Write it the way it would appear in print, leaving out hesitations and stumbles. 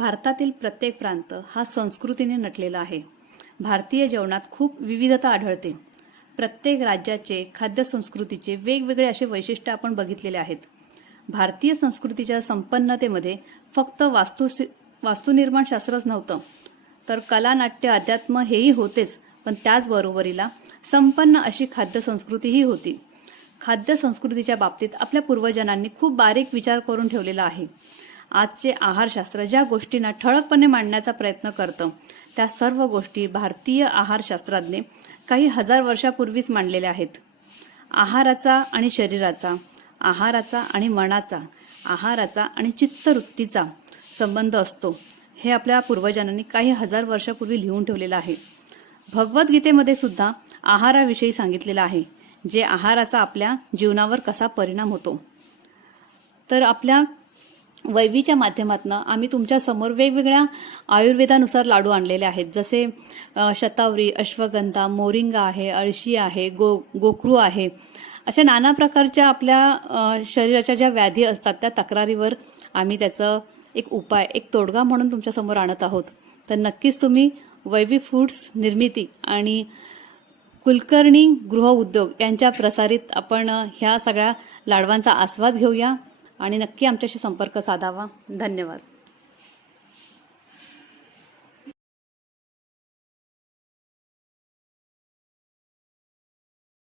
भारतातील प्रत्येक प्रांत हा संस्कृतीने नटलेला आहे. भारतीय जेवणात खूप विविधता आढळते. प्रत्येक राज्याचे खाद्य संस्कृतीचे वेगवेगळे असे वैशिष्ट्य आपण बघितलेले आहेत. भारतीय संस्कृतीच्या संपन्नतेमध्ये फक्त वास्तुनिर्माण शास्त्रच नव्हतं, तर कला, नाट्य, अध्यात्म हेही होतेच, पण त्याचबरोबरीला संपन्न अशी खाद्य संस्कृतीही होती. खाद्य संस्कृतीच्या बाबतीत आपल्या पूर्वजांनी खूप बारीक विचार करून ठेवलेला आहे. आजचे आहारशास्त्र ज्या गोष्टींना ठळकपणे मांडण्याचा प्रयत्न करतं, त्या सर्व गोष्टी भारतीय आहारशास्त्राने काही हजार वर्षापूर्वीच मांडलेल्या आहेत. आहाराचा आणि शरीराचा, आहाराचा आणि मनाचा, आहाराचा आणि चित्तवृत्तीचा संबंध असतो, हे आपल्या पूर्वजांनी काही हजार वर्षापूर्वी लिहून ठेवलेलं आहे. भगवद्गीतेमध्ये सुद्धा आहाराविषयी सांगितलेलं आहे, जे आहाराचा आपल्या जीवनावर कसा परिणाम होतो. तर आपल्या वैवीच्या माध्यमातून आम्ही तुमच्या समोर वेगवेगळ्या आयुर्वेदानुसार लाडू आणलेले आहेत. जसे शतावरी, अश्वगंधा, मोरिंगा आहे, अळशी आहे, गोखरू आहे. अशा नाना प्रकारच्या आपल्या शरीराच्या ज्या व्याधी असतात त्या तक्रारीवर आम्ही त्याचं एक उपाय, एक तोडगा म्हणून तुमच्यासमोर आणत आहोत. तर नक्कीच तुम्ही वैवी फूड्स निर्मिती आणि कुलकर्णी गृह उद्योग यांच्या प्रसारित आपण ह्या सगळ्या लाडवांचा आस्वाद घेऊया आणि नक्की आमच्याशी संपर्क साधावा. धन्यवाद.